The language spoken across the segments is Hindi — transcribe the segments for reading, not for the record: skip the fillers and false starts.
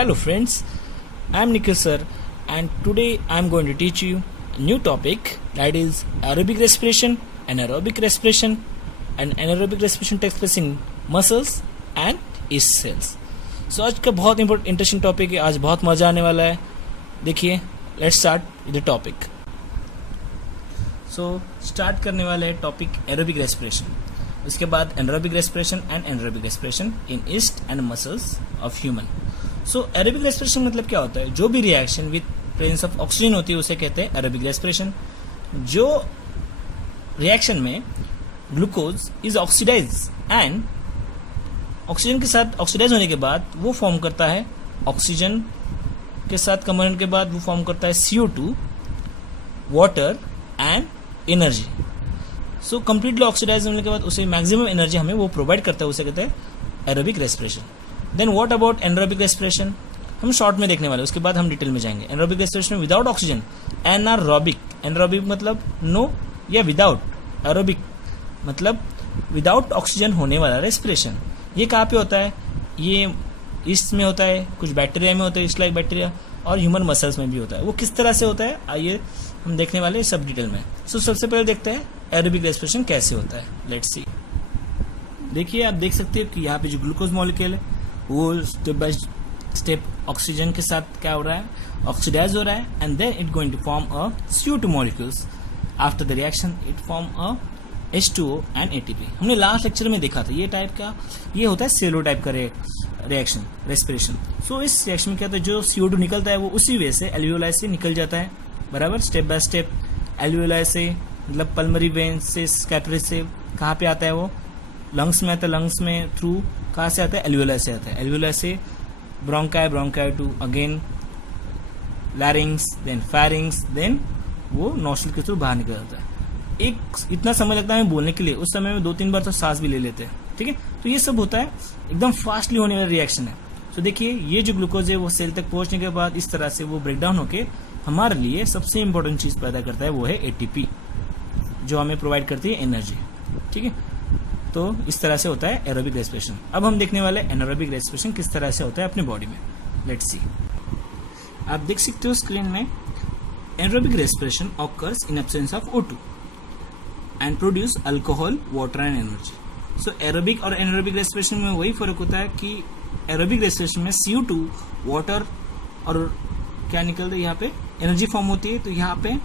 Hello friends, I am Nikhil sir and today I am going to teach you a new topic that is aerobic respiration. Anaerobic respiration and anaerobic respiration takes place in muscles and yeast cells. So आज का बहुत इंटरेस्टिंग टॉपिक है, आज बहुत मज़ा आने वाला है. देखिए, let's start with the topic. So start करने वाला है टॉपिक एरोबिक रेस्पिरेशन, उसके बाद anaerobic respiration and anaerobic respiration in yeast and muscles of human. So aerobic respiration मतलब क्या होता है? जो भी reaction with presence of oxygen होती है उसे कहते हैं एरोबिक रेस्पिरेशन. जो रिएक्शन में glucose is oxidise and oxygen के साथ ऑक्सीडाइज होने के बाद वो फॉर्म करता है, ऑक्सीजन के साथ कंबाइन के बाद वो फॉर्म करता है CO2, water and energy. So completely oxidise होने के बाद उसे मैक्सिमम एनर्जी हमें वो प्रोवाइड करता है, उसे कहते हैं aerobic respiration. Then what about anaerobic respiration? हम शॉर्ट में देखने वाले, उसके बाद हम डिटेल में जाएंगे. Anaerobic respiration without oxygen, anaerobic. Anaerobic मतलब नो या विदाउट, एरोबिक मतलब विदाउट ऑक्सीजन होने वाला रेस्पिरेशन. ये कहाँ पे होता है? ये ईस्ट में होता है, कुछ बैक्टीरिया में होता है, ईस्ट लाइक बैक्टीरिया, और ह्यूमन मसल्स में भी होता है. वो किस तरह से होता है आइए हम देखने वाले सब डिटेल में. सो सबसे पहले देखते हैं एरोबिक रेस्पिरेशन कैसे होता है. Let's see. देखिए, आप देख सकते हो कि यहाँ पे जो ग्लूकोज मॉलिक्यूल है वो स्टेप बाय स्टेप ऑक्सीजन के साथ क्या हो रहा है, ऑक्सीडाइज हो रहा है, and then it going to form a CO2 molecules. After the reaction it form a H2O and ATP. हमने लास्ट लेक्चर में देखा था ये टाइप का, ये होता है सेलो टाइप का रिएक्शन रेस्पिरेशन. सो इस रिएक्शन में क्या होता है, जो CO2 निकलता है वो उसी वे से एल्वियोलाई से निकल जाता है, बराबर, स्टेप बाय स्टेप. एल्वियोलाई से मतलब पल्मरी वेन से, कैपिलरी से कहाँ पे आता है वो? लंग्स में आता है. लंग्स में थ्रू कहाँ से आता है? एल्वियोलाई से आता है. एल्वियोलाई से bronchi, bronchi to again larynx, then pharynx, then वो नोस्ट्रल के थ्रू बाहर निकल जाता है. एक इतना समय लगता है बोलने के लिए, उस समय में 2-3 बार तो सांस भी ले लेते हैं. ठीक है, तो ये सब होता है, एकदम फास्टली होने वाला रिएक्शन है. तो देखिए, ये जो ग्लूकोज है वो सेल तक पहुंचने के बाद इस तरह से वो ब्रेक डाउन होकर हमारे लिए सबसे इंपॉर्टेंट चीज पैदा करता है, वो है ATP, जो हमें प्रोवाइड करती है एनर्जी. ठीक है, तो इस तरह से होता है एरोबिक रेस्पिरेशन. अब हम देखने वाले एनारोबिक रेस्पिरेशन किस तरह से होता है अपने बॉडी में. Let's see. आप देख सकते हो स्क्रीन में, anaerobic respiration occurs in absence of O2 and produce alcohol, water and energy. So aerobic और एनारोबिक रेस्पिरेशन में वही फर्क होता है कि एरोबिक रेस्पिरेशन में CO2, वाटर और क्या निकलता है, यहाँ पे एनर्जी फॉर्म होती है. तो यहाँ पे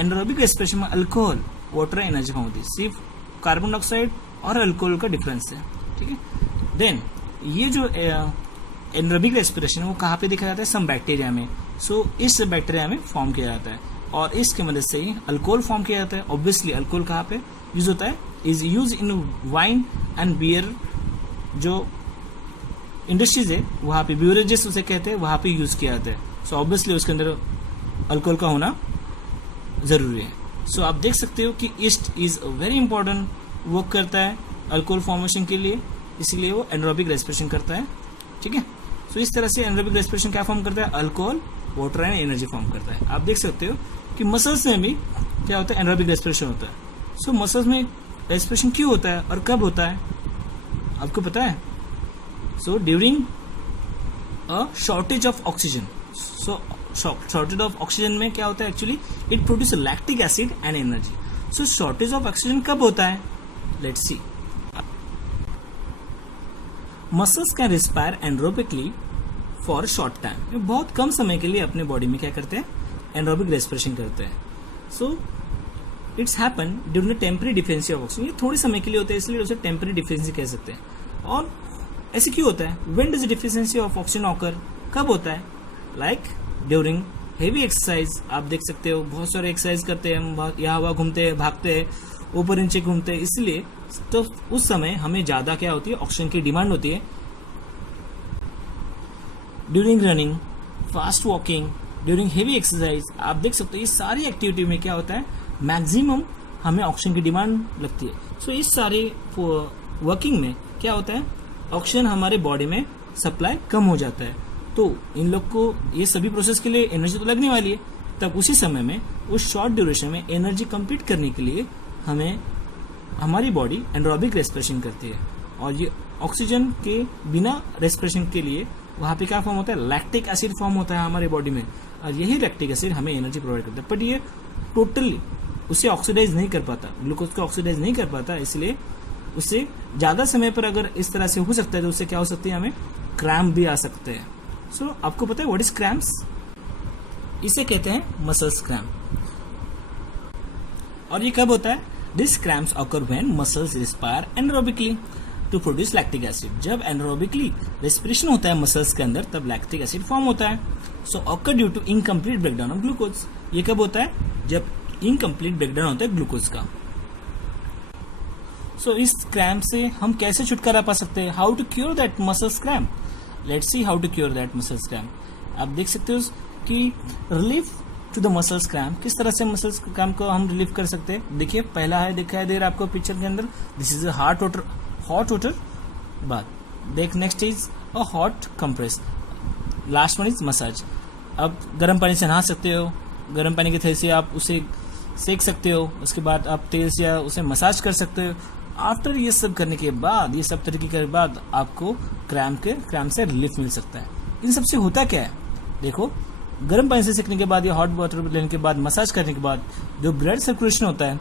एनारोबिक रेस्पिरेशन में alcohol, water and energy form होती है. सिर्फ कार्बन डाइऑक्साइड और अल्कोहल का डिफरेंस है. ठीक है, देन ये जो एनारोबिक रेस्पिरेशन है वो कहाँ पे देखा जाता है? सम बैक्टीरिया में. सो इस बैक्टीरिया में फॉर्म किया जाता है और इसके मदद से ही अल्कोहल फॉर्म किया जाता है. ऑब्वियसली अल्कोहल कहाँ पे यूज होता है? Is use in wine and beer. जो इंडस्ट्रीज है वहाँ पे, ब्यूरेजेस उसे कहते हैं, वहाँ पे यूज किया जाता है. सो ऑब्वियसली उसके अंदर अल्कोहल का होना जरूरी है. सो आप देख सकते हो कि east is very important, work करता है अल्कोहल फॉर्मेशन के लिए, इसलिए वो एनारोबिक रेस्पिरेशन करता है. ठीक है, सो इस तरह से एनारोबिक रेस्पिरेशन क्या फॉर्म करता है? Alcohol, water and energy form करता है. आप देख सकते हो कि मसल्स में भी क्या होता है? एनारोबिक रेस्पिरेशन होता है. सो मसल्स में रेस्पिरेशन क्यों होता है और कब होता है आपको पता है? So during a shortage of oxygen. So shortage of oxygen में क्या होता है actually? It produce lactic acid and energy. So shortage of oxygen कब होता है? Let's see. Muscles can respire anaerobically for short time. बहुत कम समय के लिए अपने बॉडी में क्या करते हैं? एनारोबिक रेस्पिरेशन करते हैं. So it's happen during temporary deficiency of oxygen. ये थोड़े समय के लिए होता है, इसलिए उसे टेम्परेरी डिफिशिएंसी कह सकते हैं. और ऐसे क्यों होता है? When does deficiency of oxygen occur? कब होता है? Like during heavy exercise. आप देख सकते हो बहुत सारे एक्सरसाइज करते हैं हम, यहाँ वहाँ घूमते हैं, भागते हैं, ऊपर नीचे घूमते हैं, इसलिए तो उस समय हमें ज्यादा क्या होती है? ऑक्सीजन की डिमांड होती है. During running, fast walking, during heavy exercise, आप देख सकते हो ये सारी एक्टिविटी में क्या होता है? मैक्सिमम हमें ऑक्सीजन की डिमांड लगती है. सो इस सारे वर्किंग में क्या होता है? ऑक्सीजन हमारे बॉडी में सप्लाई कम हो जाता है. तो इन लोग को ये सभी प्रोसेस के लिए एनर्जी तो लगने वाली है. तब उसी समय में, उस शॉर्ट ड्यूरेशन में एनर्जी कंप्लीट करने के लिए हमें हमारी बॉडी एनारोबिक रेस्पिरेशन करती है. और ये ऑक्सीजन के बिना रेस्पिरेशन के लिए वहाँ पे क्या फॉर्म होता है, लैक्टिक एसिड फॉर्म होता है हमारे बॉडी में, और यही लैक्टिक एसिड हमें एनर्जी प्रोवाइड करता है। बट ये टोटली उसे ऑक्सीडाइज नहीं कर पाता, ग्लूकोज को ऑक्सीडाइज नहीं कर पाता, इसलिए उससे ज़्यादा समय पर अगर इस तरह से हो सकता है तो उससे क्या हो सकती है, हमें क्रैम्प भी आ सकते हैं। सो आपको पता है व्हाट इज क्रैम्प्स? इसे कहते हैं मसल्स क्रैम्प। और ये कब होता है? This cramps occur when muscles respire anaerobically to produce lactic acid. जब एनारोबिकली रेस्पिरेशन होता है मसल्स के अंदर तब लैक्टिक एसिड फॉर्म होता है। So occur due to incomplete breakdown of glucose. ये कब होता है? जब इनकम्प्लीट ब्रेकडाउन होता है ग्लूकोज का। सो इस क्रैम्प से हम कैसे छुटकारा पा सकते हैं? How to cure that muscles cramp? Let's see how to cure that muscles cramp. आप देख सकते हो कि relief to the muscles cramp, किस तरह से मसल्स क्रैम्प को हम रिलीफ कर सकते हैं। देखिए पहला है, दिखाई दे रहा है आपको पिक्चर के अंदर, this is a hot water bath. देख next is a hot compress, last one is massage. अब गर्म पानी से नहा सकते हो, गर्म पानी के थ्रू से आप उसे सेक सकते हो, उसके बाद आप तेल से उसे मसाज कर सकते हो। आफ्टर ये सब करने के बाद, ये सब तरीके के बाद आपको क्रैम्प से रिलीफ मिल सकता है। इन सबसे होता क्या है? देखो, गर्म पानी से सेकने के बाद या हॉट वाटर लेने के बाद, मसाज करने के बाद जो ब्लड सर्कुलेशन होता है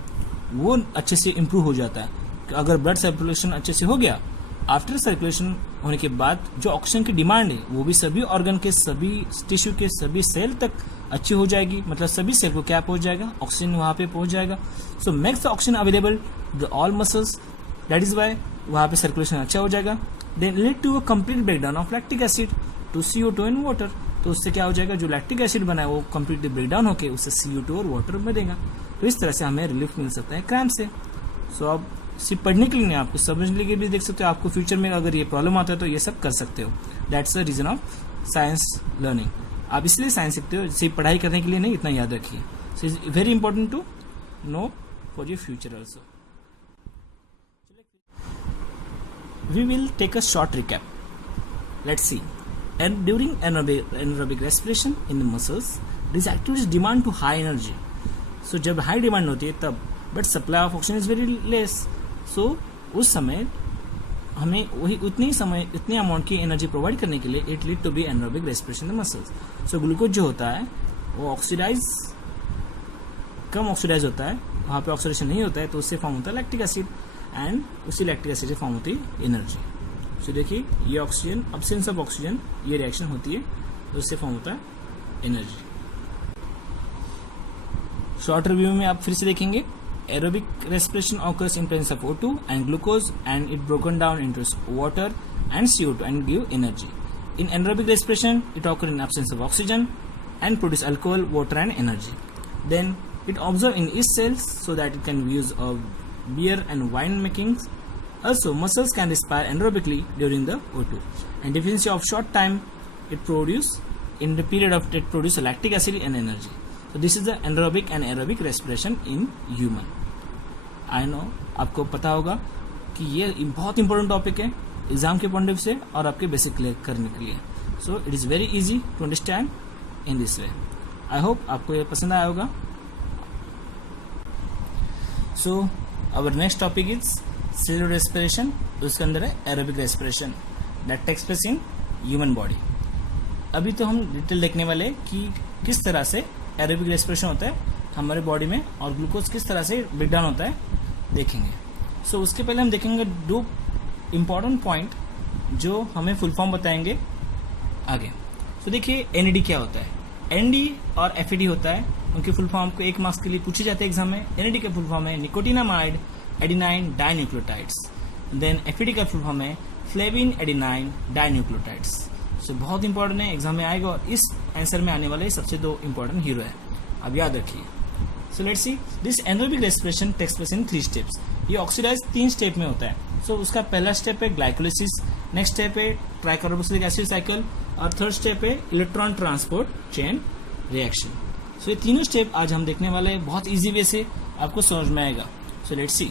वो अच्छे से इम्प्रूव हो जाता है। अगर ब्लड सर्कुलेशन अच्छे से हो गया, आफ्टर सर्कुलेशन होने के बाद जो ऑक्सीजन की डिमांड है वो भी सभी ऑर्गन के, सभी टिश्यू के, सभी सेल तक अच्छी हो जाएगी। मतलब सभी सेल को क्या पहुंच जाएगा? ऑक्सीजन वहां पे पहुंच जाएगा। So makes the oxygen available the all muscles, that is why वहां पे सर्कुलेशन अच्छा हो जाएगा। Then lead to a complete breakdown of lactic acid to CO2 in water. तो उससे क्या हो जाएगा? जो लैक्टिक एसिड बना है वो कंप्लीटली ब्रेकडाउन होकर उससे CO2 और वाटर बनेगा। तो इस तरह से हमें रिलीफ मिल सकता है क्रैम्प से। सो अब सिर्फ पढ़ने के लिए नहीं, आपको समझने के लिए भी देख सकते हो। आपको फ्यूचर में अगर ये प्रॉब्लम आता है तो ये सब कर सकते हो। That's the reason of science learning. आप इसलिए साइंस सीखते हो, सिर्फ पढ़ाई करने के लिए नहीं, इतना याद रखिए। So it's very important to know for your future also. We will take a short recap. Let's see. And during anaerobic respiration in the muscles, these activities demand to high energy. So जब high demand होती है तब, but supply of oxygen is very less. So उस समय हमें वही उतनी अमाउंट की एनर्जी प्रोवाइड करने के लिए it lead to be anaerobic respiration in the muscles. So glucose जो होता है वो कम ऑक्सीडाइज होता है, वहाँ पे ऑक्सीडेशन नहीं होता है, तो उससे फॉर्म होता है लैक्टिक एसिड, एंड उसी लैक्टिक एसिड से फॉर्म होती है एनर्जी। सो देखिए ये ऑक्सीजन, अब्सेंस ऑफ ऑक्सीजन, ये रिएक्शन होती है तो उससे फॉर्म होता है एनर्जी। शॉर्ट रिव्यू में आप फिर से देखेंगे, aerobic respiration occurs in presence of O2 and glucose and it broken down into water and CO2 and give energy. In anaerobic respiration it occur in absence of oxygen and produce alcohol, water and energy. Then it observe in each cells so that it can be used of beer and wine making. Also, muscles can respire anaerobically during the O2. And deficiency of short time, it produce in the period of it produce lactic acid and energy. So this is the anaerobic and aerobic respiration in human. I know आपको पता होगा कि ये बहुत important topic है एग्जाम के पॉइंट ऑफ व्यू से और आपके बेसिक क्लियर करने के लिए। So it is very easy to understand in this way. I hope आपको ये पसंद आया होगा। So our next topic is cellular respiration. उसके अंदर है aerobic respiration that takes place in human body. अभी तो हम डिटेल देखने वाले कि किस तरह से aerobic respiration होता है हमारे बॉडी में और ग्लूकोज किस तरह से ब्रेकडाउन होता है देखेंगे। So उसके पहले हम देखेंगे दो इम्पॉर्टेंट पॉइंट जो हमें फुल फॉर्म बताएंगे आगे। So देखिए NAD क्या होता है। NAD और FAD होता है, उनके फुल फॉर्म को 1 मार्क्स के लिए पूछे जाते हैं एग्जाम में। NAD का फुल फॉर्म है निकोटिनामाइड एडिनाइन डाइन्यूक्लियोटाइड्स। देन FAD का फुल फॉर्म है फ्लेविन एडिनाइन डाइन्यूक्लियोटाइड्स। सो बहुत इंपॉर्टेंट है, एग्जाम में आएगा और इस आंसर में आने वाले सबसे 2 इंपॉर्टेंट हीरो है, अब याद रखिए। So let's see this anaerobic respiration takes place in 3 steps. ये ऑक्सीडाइज 3 स्टेप में होता है। सो उसका पहला स्टेप है ग्लाइकोलिसिस, नेक्स्ट स्टेप है ट्राइकार्बोक्सिलिक एसिड साइकिल और थर्ड स्टेप है electron transport chain reaction. So ये तीनों स्टेप आज हम देखने वाले हैं, बहुत इजी वे से आपको समझ में आएगा। सो लेट्स सी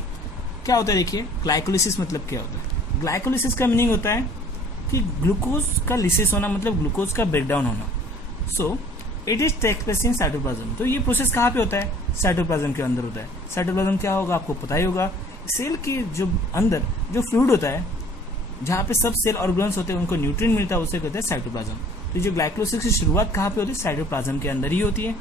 क्या होता है। देखिए ग्लाइकोलिसिस मतलब क्या होता है। ग्लाइकोलिसिस का मीनिंग होता है कि ग्लूकोज का लिसिस होना, मतलब ग्लूकोज का ब्रेकडाउन होना। So it is take place in cytoplasm. तो ये प्रोसेस कहाँ पे होता है? साइटोप्लाज्म के अंदर होता है। साइटोप्लाज्म क्या होगा आपको पता ही होगा, सेल के जो अंदर जो फ्लूइड होता है जहाँ पे सब सेल ऑर्गन्स होते हैं उनको न्यूट्रिएंट मिलता है, उसे कहते हैं साइटोप्लाज्म। तो जो ग्लाइकोलाइसिस की शुरुआत कहाँ पे होती है? साइटोप्लाज्म के अंदर ही होती है।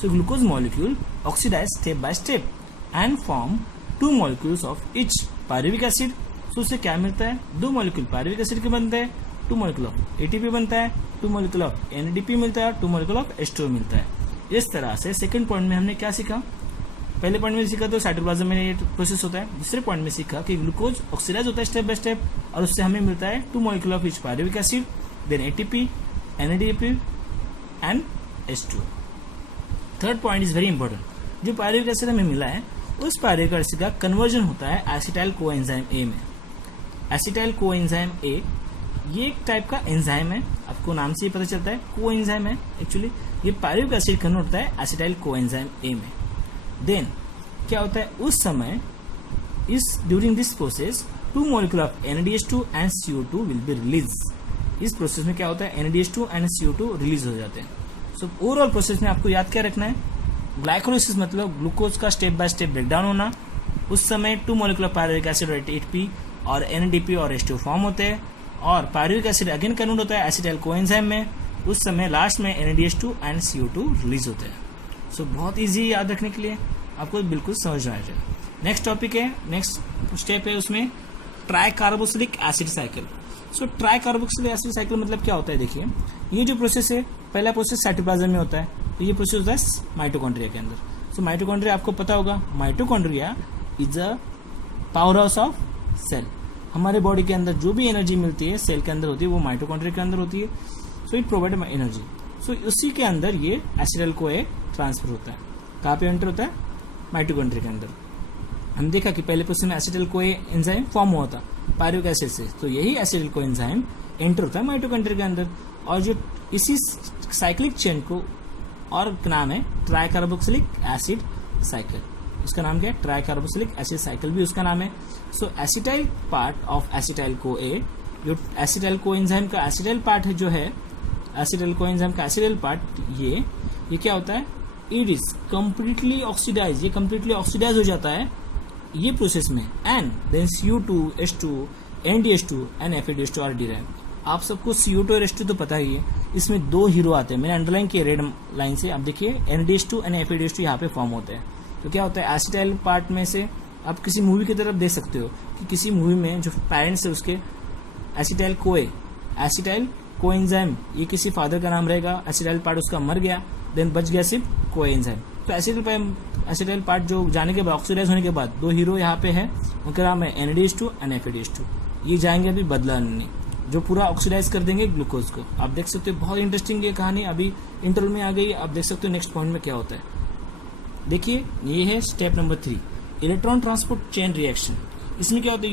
So glucose molecule oxidise step by step and form 2 molecules of each pyruvic acid. So उससे क्या मिलता है? 2 मॉलिक्यूल पायरुविक एसिड के बनते हैं, 2 मॉलिक्यूल ऑफ एटीपी बनता है, 2 मॉलिक्यूल ऑफ एनएडीपी मिलता है, 2 मॉलिक्यूल ऑफ H2O मिलता है। इस तरह से सेकंड पॉइंट में हमने क्या सीखा? पहले पॉइंट में सीखा तो साइटोप्लाज्म में ये प्रोसेस होता है। दूसरे पॉइंट में सीखा कि ग्लूकोज ऑक्सीडाइज होता है स्टेप बाय स्टेप और उससे हमें मिलता है 2 molecule of each pyruvic acid, then ATP, NADP and H2O। Third point is very important. जो पायरुविक एसिड हमें मिला है उस पायरुविक एसिड का कन्वर्जन होता है एसिटाइल कोएंजाइम ए में। एसिटाइल कोएंजाइम ए ये एक टाइप का एंजाइम है, आपको नाम से ही पता चलता है कोएंजाइम है। एक्चुअली ये पायरुविक एसिड कन्वर्ट होता है एसिटाइल कोएंजाइम ए में। देन क्या होता है? उस समय during this process 2 molecule of NADH2 and CO2 will be release. इस प्रोसेस में क्या होता है? NADH2 एंड CO2 रिलीज हो जाते हैं। सो ओवरऑल प्रोसेस में आपको याद क्या रखना है? ग्लाइकोलाइसिस मतलब ग्लूकोज का स्टेप बाय स्टेप ब्रेकडाउन होना। उस समय 2 मॉलिक्यूल ऑफ पायरुविक एसिड और ATP और NADP और H2O फॉर्म होते हैं और पायरुविक एसिड अगेन कन्वर्ट होता है एसिटाइल कोएंजाइम में। उस समय लास्ट में NADH2 एंड CO2 रिलीज होते हैं। सो बहुत इजी याद रखने के लिए, आपको बिल्कुल समझ में आ जाए। नेक्स्ट टॉपिक है, नेक्स्ट स्टेप है उसमें try carboxylic acid cycle. So try carboxylic acid cycle मतलब क्या होता है? देखिए, ये जो प्रोसेस है, पहला प्रोसेस साइटोप्लाज्म में होता है, तो ये प्रोसेस होता है माइटोकॉन्ड्रिया के अंदर। सो माइटोकॉन्ड्रिया आपको पता होगा, mitochondria is a power house of cell. हमारे बॉडी के अंदर जो भी एनर्जी मिलती है सेल के अंदर होती है, वो माइटोकॉन्ड्रिया के अंदर होती है। So it provide energy. So उसी के अंदर ये एसिटाइल कोए ट्रांसफर होता है। कहाँ पे एंटर होता है? माइटोकॉन्ड्रिया के अंदर। हम देखा कि पहले प्रोसेस में एसिटाइल कोए एंजाइम फॉर्म हुआ था पायरुविक एसिड से, तो यही एसिटाइल कोए एंजाइम एंटर होता है माइटोकॉन्ड्रिया के अंदर। और जो इसी साइक्लिक चेन को और नाम है ट्राई कार्बोक्सिलिक एसिड साइकिल। उसका नाम क्या है? ट्राई कार्बोक्सिलिक एसिड साइकिल भी उसका नाम है। So acetyl part of acetyl co A, जो एसिटाइल को एंजाइम का एसिटाइल पार्ट है, जो है एसिटाइल को एंजाइम का एसिटाइल पार्ट, ये क्या होता है? It is completely oxidise. ये कम्प्लीटली ऑक्सीडाइज हो जाता है ये प्रोसेस में। And then CO2, H2O, NDH2 and FADH2 are derived. आप सबको CO2 और H2 तो पता ही है। इसमें 2 हीरो आते हैं, मैंने अंडरलाइन किया रेड लाइन से। आप देखिए NDH2 एंड FADH2 यहाँ पे फॉर्म होते हैं। तो क्या होता है? एसिटाइल पार्ट में से आप किसी मूवी की तरफ देख सकते हो कि किसी मूवी में जो पेरेंट्स है उसके एसिटाइल कोएंजाइम, ये किसी फादर का नाम रहेगा, एसिटाइल पार्ट उसका मर गया, देन बच गया सिर्फ कोएंजाइम। तो एसिटाइल पार्ट जो जाने के बाद, ऑक्सीडाइज होने के बाद, 2 हीरो यहाँ पे है, उनका नाम है NADH2 एंड FADH2। ये जाएंगे अभी बदला लेने, जो पूरा ऑक्सीडाइज कर देंगे ग्लूकोज को। आप देख सकते हो बहुत इंटरेस्टिंग ये कहानी अभी इंटरवल में आ गई। आप देख सकते हो नेक्स्ट पॉइंट में क्या होता है। देखिए, ये है step number 3, electron transport chain reaction. इसमें क्या होता है?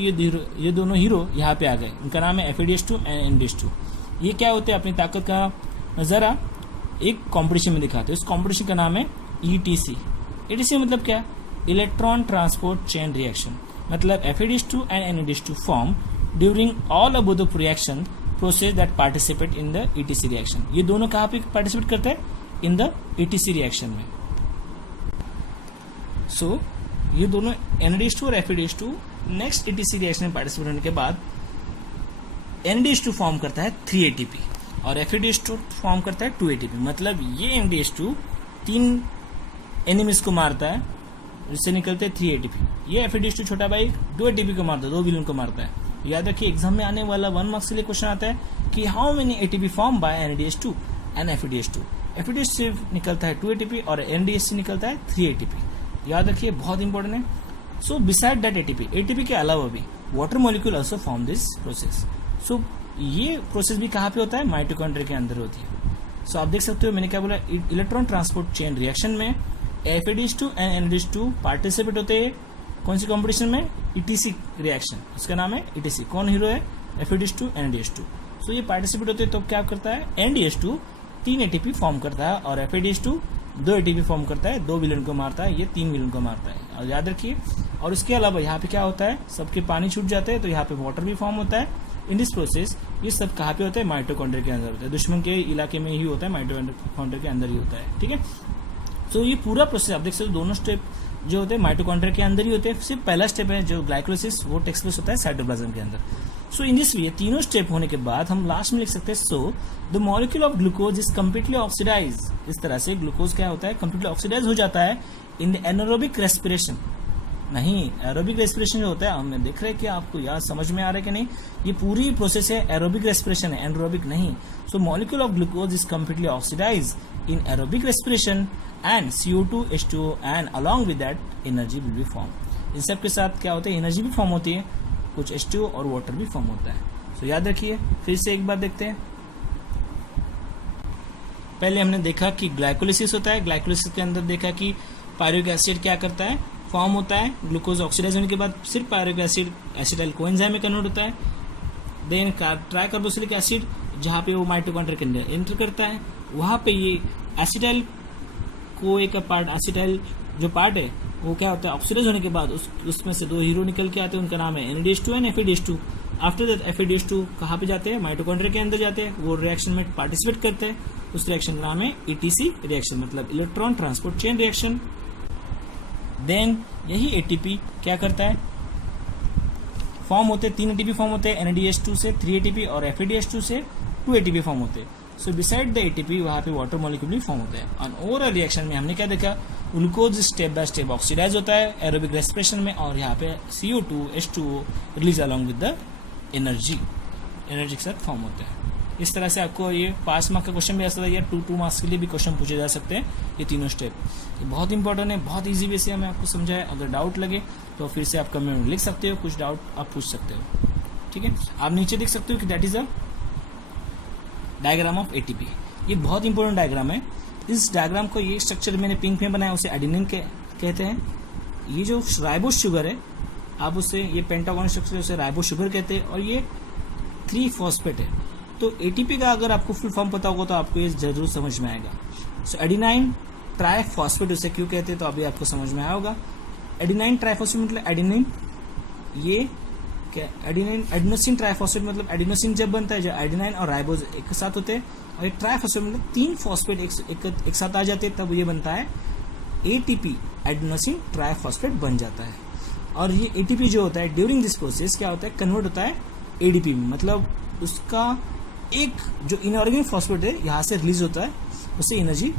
ये दोनों हीरो यहाँ पे आ गए, उनका नाम है FADH2 एंड NDH2। ये क्या होते हैं? अपनी ताकत का नजारा एक कंपटीशन में दिखाते हैं। उस कंपटीशन का नाम है ETC। ETC मतलब क्या? Electron transport chain reaction. मतलब FADH2 and NADH2 form during all above the reaction process that participate in the ETC reaction. ये दोनों कहाँ पे पार्टिसिपेट करते हैं? इन द ETC रिएक्शन में। सो ये दोनों NADH2 और FADH2 नेक्स्ट ETC रिएक्शन में पार्टिसिपेट होने के बाद NADH2 फॉर्म करता है 3 ATP और FADH2 फॉर्म करता है 2 ATP। मतलब ये NADH2 3 एनिमीज को मारता है, जिससे निकलते हैं 3 ATP। ये FADH2 छोटा भाई 2 ATP को मारता है, 2 विलन को मारता है। याद रखिए, एग्जाम में आने वाला 1 मार्क्स के लिए क्वेश्चन आता है कि how many ATP form by NADH2 and FADH2। FADH2 से निकलता है 2 ATP और NADH से निकलता है 3 ATP। याद रखिए, बहुत इंपॉर्टेंट है। सो बिसाइड दैट ATP के अलावा भी water molecule also form this process. So ये प्रोसेस भी कहाँ पे होता है? माइटोकॉन्ड्रिया के अंदर होती है। सो आप देख सकते हो मैंने क्या बोला, इलेक्ट्रॉन ट्रांसपोर्ट चेन रिएक्शन में FADH2 एंड NADH2 पार्टिसिपेट होते हैं कौन सी कॉम्पिटिशन में? ETC reaction. उसका नाम है ETC। कौन हीरो है? FADH2 and NADH2। सो ये पार्टिसिपेट होते हैं, तो क्या करता है? NADH2 3 ATP फॉर्म करता है और FADH2 2 ATP फॉर्म करता है, 2 विलन को मारता है, ये 3 विलन को मारता है। और याद रखिए, और उसके अलावा यहाँ पे क्या होता है? सबके पानी छूट जाते हैं, तो यहाँ पे वाटर भी फॉर्म होता है। इन दिस प्रोसेस ये सब कहाँ पे होता है? माइटोकॉन्ड्रिया के अंदर होता है। दुश्मन के इलाके में ही होता है, माइटोकॉन्ड्रिया के अंदर ही होता है। ठीक है। तो ये पूरा प्रोसेस आप देख सकते हो, दोनों स्टेप जो होते हैं माइटोकॉन्ड्रिया के अंदर ही होते हैं। सिर्फ पहला स्टेप है जो ग्लाइकोलाइसिस, वो टेक्स प्लेस होता है साइटोप्लाज्म के अंदर। सो इन दिस वे तीनों स्टेप होने के बाद हम लास्ट में लिख सकते हैं so the molecule of glucose is completely oxidise. इस तरह से ग्लूकोज क्या होता है, कम्प्लीटली ऑक्सीडाइज हो जाता है इन द एनारोबिक रेस्पिरेशन। नहीं, एरोबिक रेस्पिरेशन जो होता है, हमने देख रहे हैं कि आपको याद समझ में आ रहा है कि नहीं, ये पूरी प्रोसेस है एरोबिक रेस्पिरेशन है, एनारोबिक नहीं। So molecule of glucose is completely oxidise in aerobic respiration and CO2 H2O and along with that energy will be form. इन सब के साथ क्या होता है, एनर्जी भी फॉर्म होती है, कुछ H2O और वाटर भी फॉर्म होता है। सो याद रखिए, फिर से एक बार देखते हैं। पहले हमने देखा कि ग्लाइकोलिसिस होता है, ग्लाइकोलिसिस के अंदर देखा कि पायरुविक एसिड क्या करता है, फॉर्म होता है, ग्लूकोज ऑक्सीडाइज होने के बाद सिर्फ पायरुविक एसिड एसिटाइल कोएंजाइम में कन्वर्ट होता है। देन ट्राइकार्बोक्सिलिक एसिड जहाँ पे वो माइटोकॉन्ड्रिया के अंदर एंटर करता है, वहाँ पे ये एसिटाइल कोए का पार्ट, एसिटाइल जो पार्ट है वो क्या होता है, ऑक्सीडाइज होने के बाद उसमें से 2 हीरो निकल के आते हैं, उनका नाम है NADH2 and FADH2। After that FADH2 कहाँ पे जाते हैं, माइटोकॉन्ड्रिया के अंदर जाते हैं, वो रिएक्शन में पार्टिसिपेट करते हैं। उस रिएक्शन का नाम है ETC रिएक्शन, मतलब electron transport chain reaction. Then यही ATP क्या करता है, फॉर्म होते हैं 3 ATP फॉर्म होते हैं, NADH2 से 3 ATP और FADH2 से 2 ATP फॉर्म होते हैं। सो बिसाइड द ATP वहाँ पे वाटर मॉलिक्यूल भी फॉर्म होता है। ऑन ओवरऑल रिएक्शन में हमने क्या देखा, glucose step by step oxidise होता है एरोबिक रेस्पिरेशन में, और यहाँ पे CO2 H2O release along with the energy के साथ फॉर्म होता है। इस तरह से आपको ये 5 मार्क्स का क्वेश्चन भी आ सकता है या 2 मार्क्स के लिए भी क्वेश्चन पूछे जा सकते हैं। ये तीनों स्टेप ये बहुत इंपॉर्टेंट है, बहुत ईजी वे से हमें आपको समझाया। अगर डाउट लगे तो फिर से आप कमेंट में लिख सकते हो, कुछ डाउट आप पूछ सकते हो, ठीक है। आप नीचे देख सकते हो कि that is a diagram of ATP। ये बहुत इंपॉर्टेंट डायग्राम है। इस डायग्राम को, ये स्ट्रक्चर मैंने पिंक में बनाया, उसे एडेनिन कहते हैं। ये जो राइबोस शुगर है, आप उसे, ये पेंटागोन स्ट्रक्चर है, उसे राइबोस शुगर कहते हैं, और ये 3 फॉस्फेट है। तो ATP का अगर आपको फुल फॉर्म पता होगा तो आपको ये जरूर समझ में आएगा। सो एडिनाइन ट्राइफॉस्फेट उसे क्यों कहते हैं, तो अभी आपको समझ में आया होगा। एडिनाइन ट्राइफॉस्फेट मतलब एडिनिन, ये क्या, एडिनाइन एडिनोसिन ट्राइफॉस्फेट मतलब एडिनोसिन जब बनता है, जो एडिनाइन और राइबोज एक साथ होते हैं, और ये ट्राइफॉस्फेट मतलब 3 फॉस्फेट एक साथ आ जाते हैं, तब ये बनता है ATP, एडिनोसिन ट्राइफॉस्फेट बन जाता है। और ये ATP जो होता है ड्यूरिंग दिस प्रोसेस क्या होता है, कन्वर्ट होता है ADP में, मतलब उसका एक जो इनऑर्गेनिक फॉस्फेट है यहाँ से रिलीज होता है, उससे एनर्जी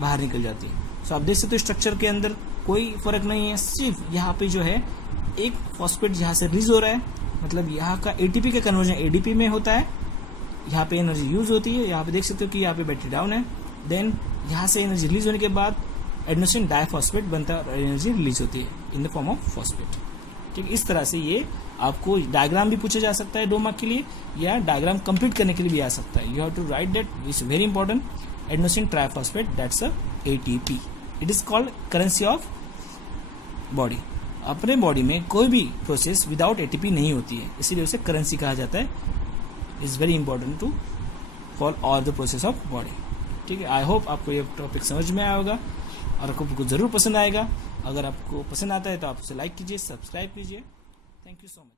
बाहर निकल जाती है। सो आप देख सकते हो स्ट्रक्चर के अंदर कोई फर्क नहीं है, सिर्फ यहाँ पे जो है एक फॉस्फेट यहाँ से रिलीज हो रहा है, मतलब यहाँ का ATP का कन्वर्जन ADP में होता है, यहाँ पे एनर्जी यूज होती है। यहाँ पे देख सकते हो कि यहाँ पे बैटरी डाउन है, देन यहाँ से एनर्जी रिलीज होने के बाद एडिनोसिन डाइफॉस्फेट बनता है और एनर्जी रिलीज होती है in the form of phosphate, ठीक। इस तरह से ये आपको डायग्राम भी पूछा जा सकता है 2 मार्क के लिए, या डायग्राम कंप्लीट करने के लिए भी आ सकता है। You have to write that, it's very important. Adenosine triphosphate, that's a ATP। It is called currency of body. अपने बॉडी में कोई भी प्रोसेस विदाउट ATP नहीं होती है, इसीलिए उसे करेंसी कहा जाता है। It's very important to for all the process of body, ठीक है। आई होप आपको ये टॉपिक समझ में आया होगा और आपको जरूर पसंद आएगा। अगर आपको पसंद आता है तो आप उसे लाइक कीजिए, सब्सक्राइब कीजिए। Thank you so much.